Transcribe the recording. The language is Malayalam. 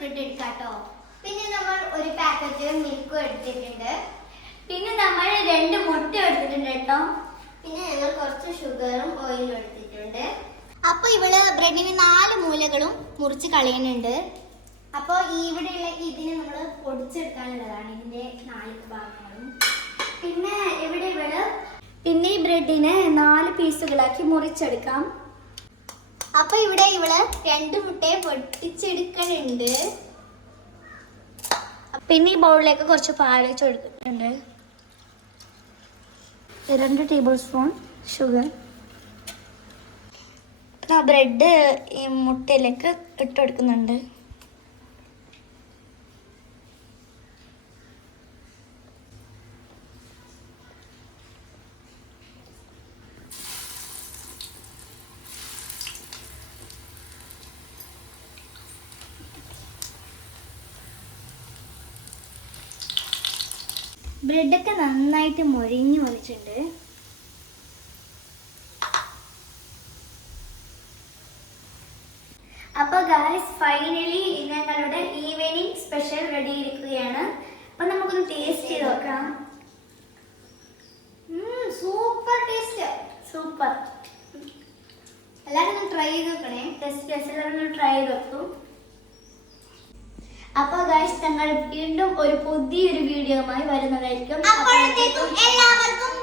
ബ്രെഡ് എടുക്കാട്ടോ. പിന്നെ നമ്മൾ ഒരു പാക്കറ്റ് മിൽക്കും എടുത്തിട്ടുണ്ട്. പിന്നെ നമ്മൾ 2 മുട്ട എടുത്തിട്ടുണ്ട് കേട്ടോ. പിന്നെ ഞങ്ങൾ കുറച്ച് ഷുഗറും ഓയിലും എടുത്തിട്ടുണ്ട്. അപ്പോൾ ഇവള് ബ്രെഡിന് 4 മൂലകളും മുറിച്ച് കളയുന്നുണ്ട്. അപ്പോൾ ഇവിടെയുള്ള ഇതിനെ നമ്മൾ പൊടിച്ചെടുക്കാനുള്ളതാണ്, ഇതിൻ്റെ 4 ഭാഗങ്ങളും. പിന്നെ ഈ ബ്രെഡിനെ 4 പീസുകളാക്കി മുറിച്ചെടുക്കാം. അപ്പോൾ ഇവിടെ ഇവള് 2 മുട്ടയെ പൊട്ടിച്ചെടുക്കുന്നുണ്ട്. പിന്നെ ഈ ബൗളിലേക്ക് കുറച്ച് പാൽ ഒഴിച്ച് കൊടുത്തിട്ടുണ്ട്. 2 ടേബിൾ സ്പൂൺ ഷുഗർ. ബ്രെഡ് ഈ മുട്ടയിലേക്ക് ഇട്ട് കൊടുക്കുന്നുണ്ട്. ബ്രെഡൊക്കെ നന്നായിട്ട് മൊരിഞ്ഞ് വന്നിട്ടുണ്ട്. അപ്പോൾ ഗായ്സ് ഫൈനലി ഞങ്ങളുടെ ഈവനിങ് സ്പെഷ്യൽ റെഡി ഇരിക്കുകയാണ്. അപ്പോൾ നമുക്കൊന്ന് ടേസ്റ്റ് ചെയ്ത് നോക്കാം. Super taste, super. എല്ലാവരും ഒന്ന് ട്രൈ ചെയ്ത് നോക്കണേ. എല്ലാവരും ട്രൈ ചെയ്ത് നോക്കും. അപ്പോൾ ഗൈസ് ഞങ്ങൾ വീണ്ടും ഒരു പുതിയൊരു വീഡിയോയുമായി വരുന്നതായിരിക്കും. അപ്പോഴത്തേക്കും എല്ലാവർക്കും